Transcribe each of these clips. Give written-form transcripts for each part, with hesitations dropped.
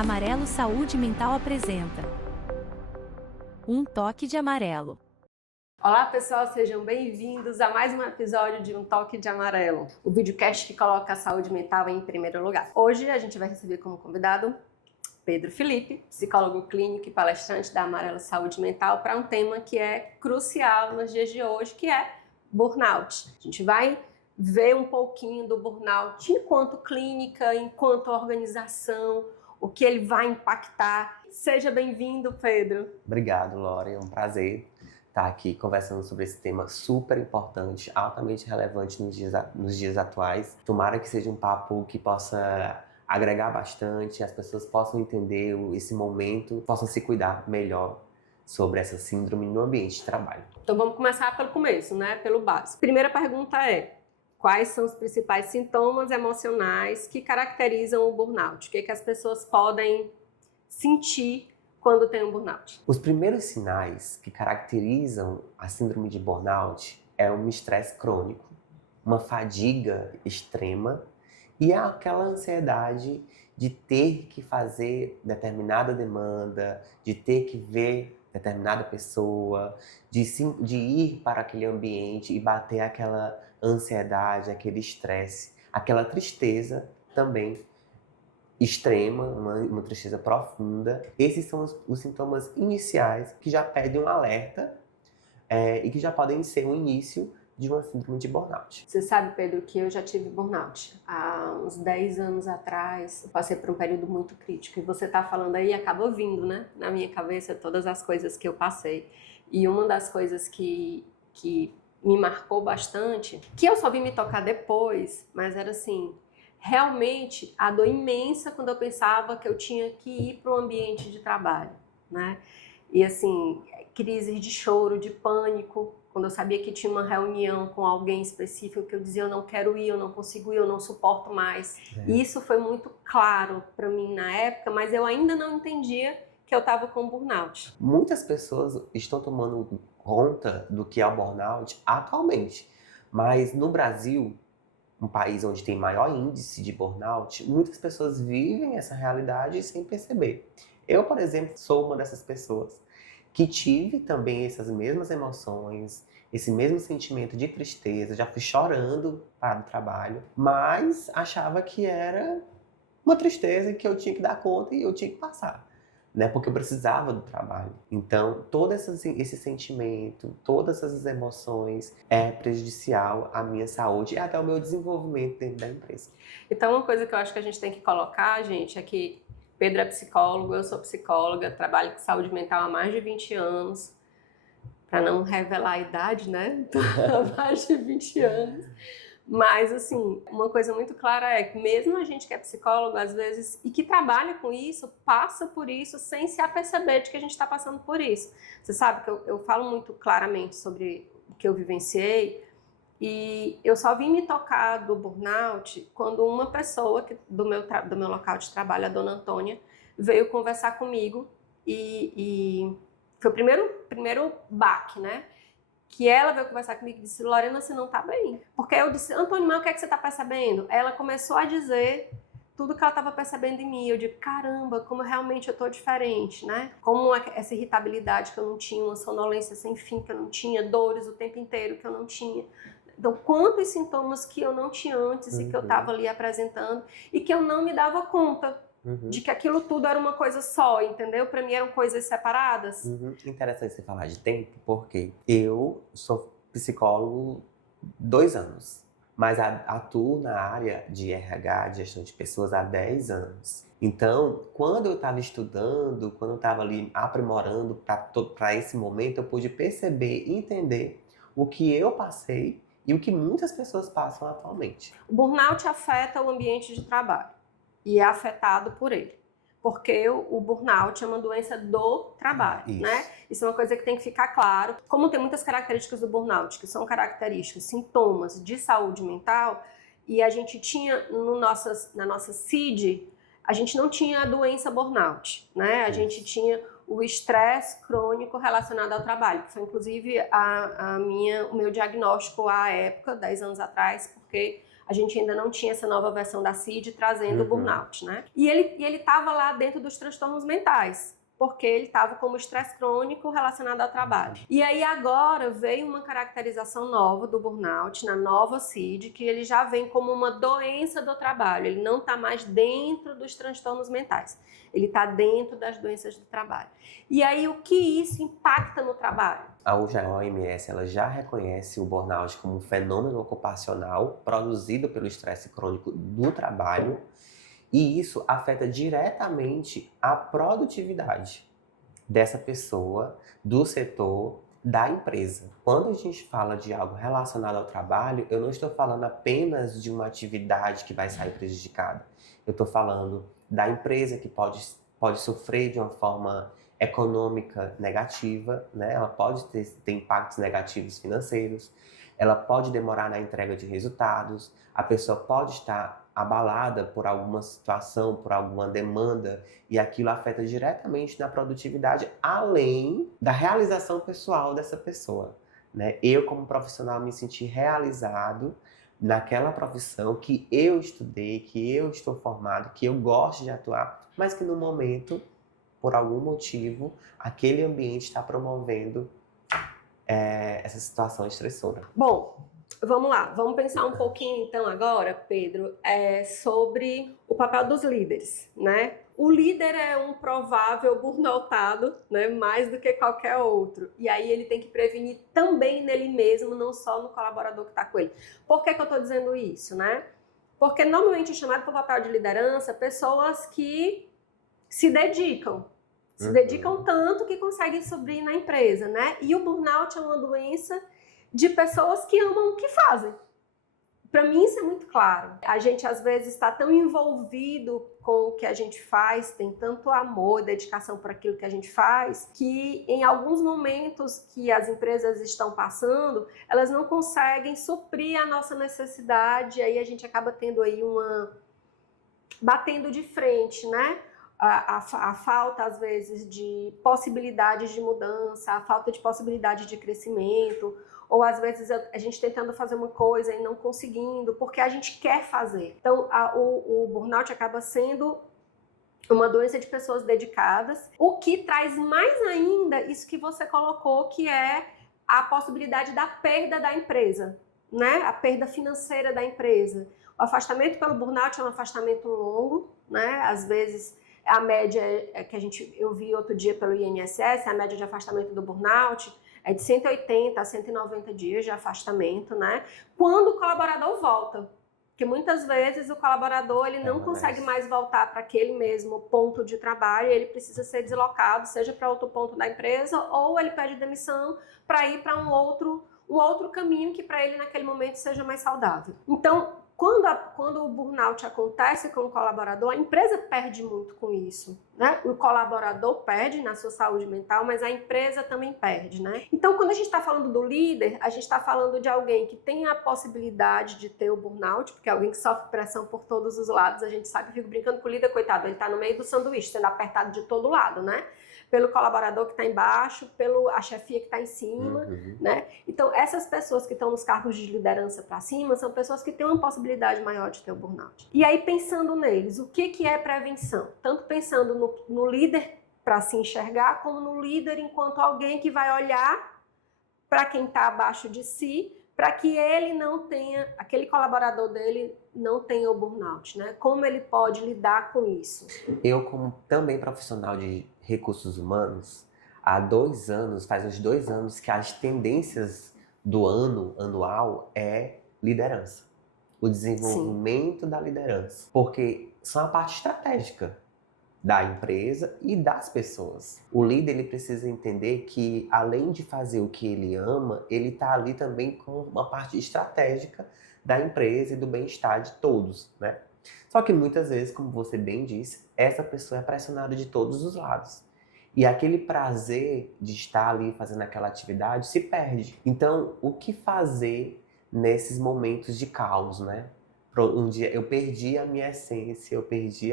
Amarelo Saúde Mental apresenta Um Toque de Amarelo. Olá pessoal, sejam bem-vindos a mais um episódio de Um Toque de Amarelo, o videocast que coloca a saúde mental em primeiro lugar. Hoje a gente vai receber como convidado Pedro Felipe, psicólogo clínico e palestrante da Amarelo Saúde Mental, para um tema que é crucial nos dias de hoje, que é burnout. A gente vai ver um pouquinho do burnout enquanto clínica, enquanto organização, o que ele vai impactar. Seja bem-vindo, Pedro. Obrigado, Lore. É um prazer estar aqui conversando sobre esse tema super importante, altamente relevante nos dias atuais. Tomara que seja um papo que possa agregar bastante, as pessoas possam entender esse momento, possam se cuidar melhor sobre essa síndrome no ambiente de trabalho. Então vamos começar pelo começo, né? Pelo básico. Primeira pergunta é: quais são os principais sintomas emocionais que caracterizam o burnout? O que as pessoas podem sentir quando tem um burnout? Os primeiros sinais que caracterizam a síndrome de burnout é um estresse crônico, uma fadiga extrema e aquela ansiedade de ter que fazer determinada demanda, de ter que ver determinada pessoa, de ir para aquele ambiente e bater aquela ansiedade, aquele estresse, aquela tristeza também extrema, uma tristeza profunda. Esses são os sintomas iniciais que já pedem um alerta e que já podem ser o início de uma síndrome de burnout. Você sabe, Pedro, que eu já tive burnout. Há uns 10 anos atrás, eu passei por um período muito crítico. E você tá falando aí, acaba vindo, né? Na minha cabeça, todas as coisas que eu passei. E uma das coisas que me marcou bastante, que eu só vim me tocar depois, mas era assim, realmente a dor imensa quando eu pensava que eu tinha que ir para o ambiente de trabalho, né? E assim, crises de choro, de pânico, quando eu sabia que tinha uma reunião com alguém específico, que eu dizia: eu não quero ir, eu não consigo ir, eu não suporto mais. Isso foi muito claro para mim na época, mas eu ainda não entendia que eu estava com burnout. Muitas pessoas estão tomando conta do que é o burnout atualmente, mas no Brasil, um país onde tem maior índice de burnout, muitas pessoas vivem essa realidade sem perceber. Eu, por exemplo, sou uma dessas pessoas que tive também essas mesmas emoções, esse mesmo sentimento de tristeza, já fui chorando para o trabalho, mas achava que era uma tristeza que eu tinha que dar conta e eu tinha que passar, né? Porque eu precisava do trabalho. Então, todo esse sentimento, todas essas emoções é prejudicial à minha saúde e até ao meu desenvolvimento dentro da empresa. Então, uma coisa que eu acho que a gente tem que colocar, gente, é que Pedro é psicólogo, eu sou psicóloga, trabalho com saúde mental há mais de 20 anos, para não revelar a idade, né? Há mais de 20 anos. Mas, assim, uma coisa muito clara é que mesmo a gente que é psicólogo, às vezes, e que trabalha com isso, passa por isso sem se aperceber de que a gente está passando por isso. Você sabe que eu falo muito claramente sobre o que eu vivenciei, e eu só vim me tocar do burnout quando uma pessoa do meu local de trabalho, a dona Antônia, veio conversar comigo e foi o primeiro baque, né? Que ela veio conversar comigo e disse: Lorena, você não tá bem. Porque eu disse: Antônio, mas o que é que você tá percebendo? Ela começou a dizer tudo que ela estava percebendo em mim. Eu digo: caramba, como realmente eu tô diferente, né? Como essa irritabilidade que eu não tinha, uma sonolência sem fim que eu não tinha, dores o tempo inteiro que eu não tinha. Então, quantos sintomas que eu não tinha antes e que eu estava ali apresentando e que eu não me dava conta de que aquilo tudo era uma coisa só, entendeu? Para mim eram coisas separadas. Interessante você falar de tempo, porque eu sou psicólogo 2 anos, mas atuo na área de RH, de gestão de pessoas, há 10 anos. Então, quando eu estava estudando, quando eu estava ali aprimorando para esse momento, eu pude perceber e entender o que eu passei e o que muitas pessoas passam atualmente. O burnout afeta o ambiente de trabalho e é afetado por ele. Porque o burnout é uma doença do trabalho, né? Isso é uma coisa que tem que ficar claro. Como tem muitas características do burnout, que são características, sintomas de saúde mental, e a gente tinha na nossa CID, a gente não tinha a doença burnout, né? A gente tinha o estresse crônico relacionado ao trabalho, que foi inclusive o meu diagnóstico à época, 10 anos atrás, porque a gente ainda não tinha essa nova versão da CID trazendo o burnout, né? E ele estava lá dentro dos transtornos mentais, porque ele estava como estresse crônico relacionado ao trabalho. E aí agora veio uma caracterização nova do burnout, na nova CID, que ele já vem como uma doença do trabalho, ele não está mais dentro dos transtornos mentais, ele está dentro das doenças do trabalho. E aí o que isso impacta no trabalho? A OMS ela já reconhece o burnout como um fenômeno ocupacional produzido pelo estresse crônico do trabalho, e isso afeta diretamente a produtividade dessa pessoa, do setor, da empresa. Quando a gente fala de algo relacionado ao trabalho, eu não estou falando apenas de uma atividade que vai sair prejudicada. Eu estou falando da empresa que pode sofrer de uma forma econômica negativa, né? Ela pode ter impactos negativos financeiros, ela pode demorar na entrega de resultados, a pessoa pode estar abalada por alguma situação, por alguma demanda, e aquilo afeta diretamente na produtividade, além da realização pessoal dessa pessoa, né? Eu, como profissional, me senti realizado naquela profissão que eu estudei, que eu estou formado, que eu gosto de atuar, mas que no momento, por algum motivo, aquele ambiente está promovendo essa situação estressora. Bom, vamos lá, vamos pensar um pouquinho então agora, Pedro, sobre o papel dos líderes, né? O líder é um provável burnoutado, né? Mais do que qualquer outro. E aí ele tem que prevenir também nele mesmo, não só no colaborador que está com ele. Por que eu estou dizendo isso, né? Porque normalmente é chamado para o papel de liderança pessoas que se dedicam tanto que conseguem subir na empresa, né? E o burnout é uma doença de pessoas que amam o que fazem. Para mim isso é muito claro. A gente às vezes está tão envolvido com o que a gente faz, tem tanto amor e dedicação por aquilo que a gente faz, que em alguns momentos que as empresas estão passando, elas não conseguem suprir a nossa necessidade, aí a gente acaba tendo aí batendo de frente, né? A falta, às vezes, de possibilidades de mudança, a falta de possibilidade de crescimento, ou às vezes a gente tentando fazer uma coisa e não conseguindo, porque a gente quer fazer. Então, o burnout acaba sendo uma doença de pessoas dedicadas, o que traz mais ainda isso que você colocou, que é a possibilidade da perda da empresa, né? A perda financeira da empresa. O afastamento pelo burnout é um afastamento longo, né? Às vezes a média que eu vi outro dia pelo INSS, a média de afastamento do burnout é de 180 a 190 dias de afastamento, né? Quando o colaborador volta. Porque muitas vezes o colaborador ele não consegue mais voltar para aquele mesmo ponto de trabalho, ele precisa ser deslocado, seja para outro ponto da empresa, ou ele pede demissão para ir para um outro caminho que para ele naquele momento seja mais saudável. Então, quando o burnout acontece com o colaborador, a empresa perde muito com isso, né? O colaborador perde na sua saúde mental, mas a empresa também perde, né? Então, quando a gente está falando do líder, a gente está falando de alguém que tem a possibilidade de ter o burnout, porque é alguém que sofre pressão por todos os lados. A gente sabe, eu fico brincando com o líder, coitado, ele está no meio do sanduíche, sendo apertado de todo lado, né? Pelo colaborador que está embaixo, a chefia que está em cima, né? Então, essas pessoas que estão nos cargos de liderança para cima são pessoas que têm uma possibilidade maior de ter o burnout. E aí, pensando neles, o que é prevenção? Tanto pensando no líder para se enxergar, como no líder enquanto alguém que vai olhar para quem está abaixo de si, para que ele não tenha, aquele colaborador dele não tenha o burnout, né? Como ele pode lidar com isso? Eu, como também profissional de recursos humanos, faz uns 2 anos que as tendências do ano anual é liderança. O desenvolvimento da liderança. Porque são a parte estratégica da empresa e das pessoas. O líder ele precisa entender que, além de fazer o que ele ama, ele está ali também com uma parte estratégica da empresa e do bem-estar de todos, né? Só que muitas vezes, como você bem disse, essa pessoa é pressionada de todos os lados. E aquele prazer de estar ali fazendo aquela atividade se perde. Então, o que fazer nesses momentos de caos, né? Um dia eu perdi a minha essência, eu perdi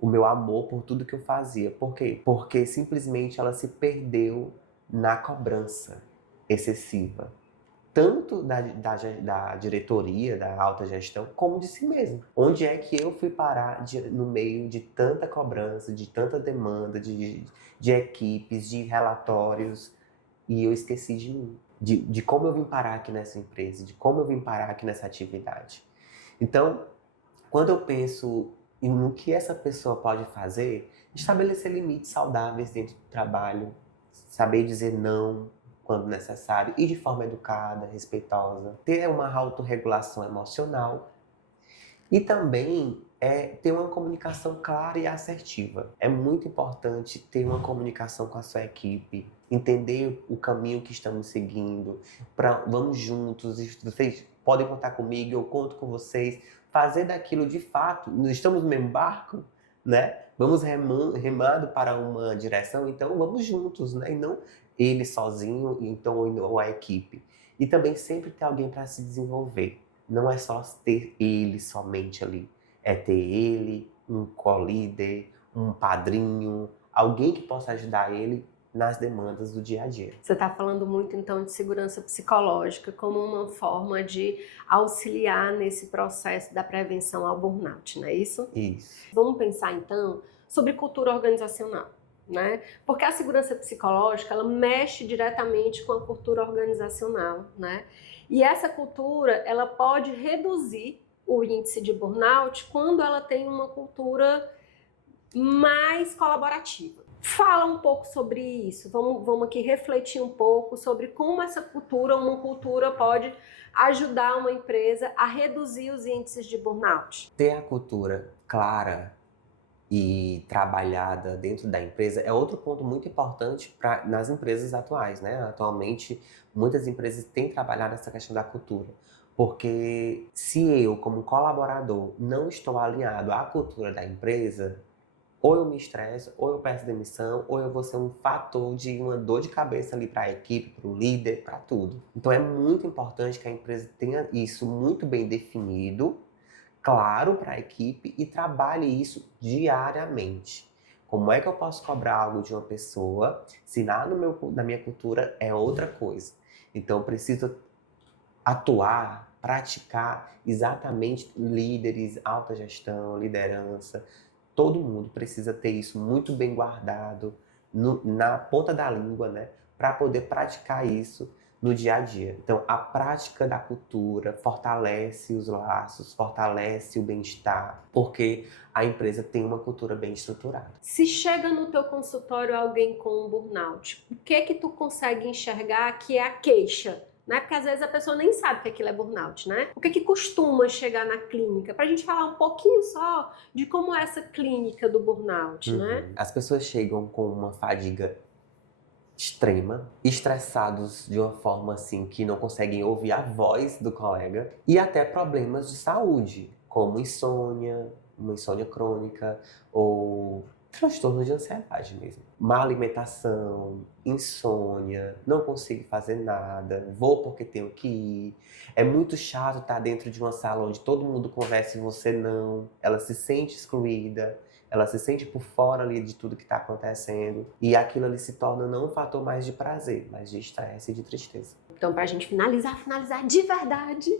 o meu amor por tudo que eu fazia. Por quê? Porque simplesmente ela se perdeu na cobrança excessiva. tanto da diretoria, da alta gestão, como de si mesmo. Onde é que eu fui parar no meio de tanta cobrança, de tanta demanda, de equipes, de relatórios, e eu esqueci de mim, de como eu vim parar aqui nessa empresa, de como eu vim parar aqui nessa atividade. Então, quando eu penso no que essa pessoa pode fazer, estabelecer limites saudáveis dentro do trabalho, saber dizer não quando necessário e de forma educada, respeitosa, ter uma autorregulação emocional e também ter uma comunicação clara e assertiva. É muito importante ter uma comunicação com a sua equipe, entender o caminho que estamos seguindo, vamos juntos, vocês podem contar comigo, eu conto com vocês, fazer daquilo de fato, estamos no mesmo barco, né? Vamos remando para uma direção, então vamos juntos, né? E não ele sozinho, então, ou a equipe. E também sempre ter alguém para se desenvolver. Não é só ter ele somente ali. É ter ele, um co-líder, um padrinho, alguém que possa ajudar ele nas demandas do dia a dia. Você está falando muito, então, de segurança psicológica como uma forma de auxiliar nesse processo da prevenção ao burnout, não é isso? Isso. Vamos pensar, então, sobre cultura organizacional, né? Porque a segurança psicológica, ela mexe diretamente com a cultura organizacional, né? E essa cultura, ela pode reduzir o índice de burnout quando ela tem uma cultura mais colaborativa. Fala um pouco sobre isso, vamos aqui refletir um pouco sobre como essa cultura, uma cultura pode ajudar uma empresa a reduzir os índices de burnout. Ter a cultura clara e trabalhada dentro da empresa é outro ponto muito importante nas empresas atuais, né? Atualmente, muitas empresas têm trabalhado essa questão da cultura. Porque se eu, como colaborador, não estou alinhado à cultura da empresa, ou eu me estresso, ou eu peço demissão, ou eu vou ser um fator de uma dor de cabeça ali para a equipe, para o líder, para tudo. Então é muito importante que a empresa tenha isso muito bem definido, claro para a equipe e trabalhe isso diariamente. Como é que eu posso cobrar algo de uma pessoa se lá na minha cultura é outra coisa? Então eu preciso atuar, praticar exatamente líderes, alta gestão, liderança. Todo mundo precisa ter isso muito bem guardado na ponta da língua, né? Para poder praticar isso no dia a dia. Então, a prática da cultura fortalece os laços, fortalece o bem-estar, porque a empresa tem uma cultura bem estruturada. Se chega no teu consultório alguém com um burnout, o que é que tu consegue enxergar que é a queixa? Né? Porque às vezes a pessoa nem sabe que aquilo é burnout, né? O que é que costuma chegar na clínica? Pra gente falar um pouquinho só de como é essa clínica do burnout, né? As pessoas chegam com uma fadiga extrema, estressados de uma forma assim que não conseguem ouvir a voz do colega e até problemas de saúde, como insônia, uma insônia crônica ou transtorno de ansiedade mesmo. Má alimentação, insônia, não consigo fazer nada, vou porque tenho que ir. É muito chato estar dentro de uma sala onde todo mundo conversa e você não. Ela se sente excluída, ela se sente por fora ali de tudo que está acontecendo. E aquilo ali se torna não um fator mais de prazer, mas de estresse e de tristeza. Então, pra gente finalizar de verdade,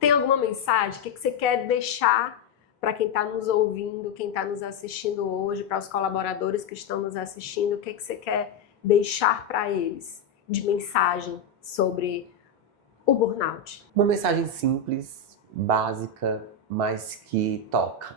tem alguma mensagem? O que você quer deixar para quem está nos ouvindo, quem está nos assistindo hoje, para os colaboradores que estão nos assistindo, o que você quer deixar para eles de mensagem sobre o burnout? Uma mensagem simples, básica, mas que toca.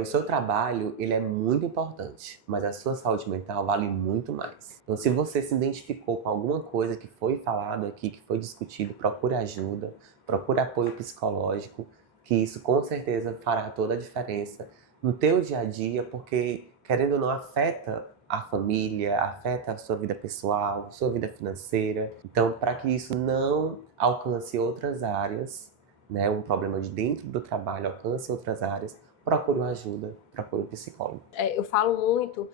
O seu trabalho, ele é muito importante, mas a sua saúde mental vale muito mais. Então, se você se identificou com alguma coisa que foi falado aqui, que foi discutido, procure ajuda, procure apoio psicológico, que isso com certeza fará toda a diferença no teu dia a dia, porque, querendo ou não, afeta a família, afeta a sua vida pessoal, sua vida financeira. Então, para que isso não alcance outras áreas, né, um problema de dentro do trabalho alcance outras áreas, procure uma ajuda, procure um psicólogo. Eu falo muito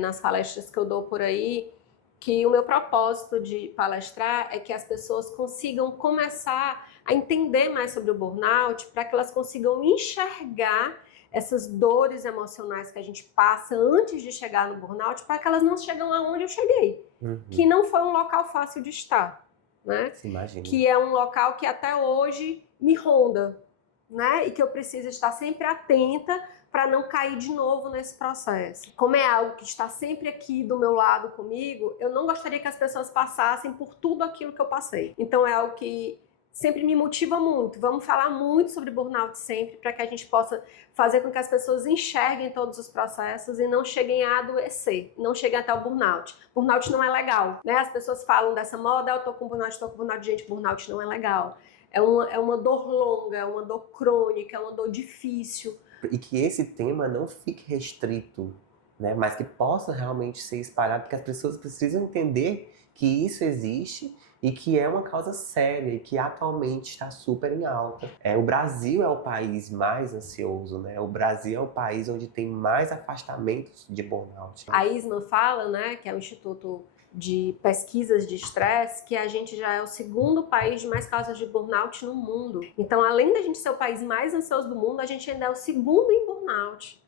nas palestras que eu dou por aí, que o meu propósito de palestrar é que as pessoas consigam começar a entender mais sobre o burnout, para que elas consigam enxergar essas dores emocionais que a gente passa antes de chegar no burnout, para que elas não chegam aonde eu cheguei, que não foi um local fácil de estar, né? Se imagina. Que é um local que até hoje me ronda, né? E que eu preciso estar sempre atenta para não cair de novo nesse processo. Como é algo que está sempre aqui do meu lado comigo, eu não gostaria que as pessoas passassem por tudo aquilo que eu passei. Então é algo que sempre me motiva muito. Vamos falar muito sobre burnout sempre, para que a gente possa fazer com que as pessoas enxerguem todos os processos e não cheguem a adoecer, não cheguem até o burnout. Burnout não é legal, né? As pessoas falam dessa moda, eu tô com burnout, gente, burnout não é legal. É uma dor longa, é uma dor crônica, é uma dor difícil. E que esse tema não fique restrito, né? Mas que possa realmente ser espalhado, porque as pessoas precisam entender que isso existe e que é uma causa séria e que atualmente está super em alta. O Brasil é o país mais ansioso, né? O Brasil é o país onde tem mais afastamentos de burnout. A ISMA fala, né, que é o Instituto de Pesquisas de Estresse, que a gente já é o segundo país de mais causas de burnout no mundo. Então, além da gente ser o país mais ansioso do mundo, a gente ainda é o segundo em burnout.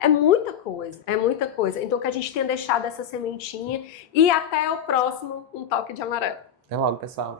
É muita coisa, é muita coisa. Então, que a gente tenha deixado essa sementinha e até o próximo Um Toque de Amarelo. Até logo, pessoal.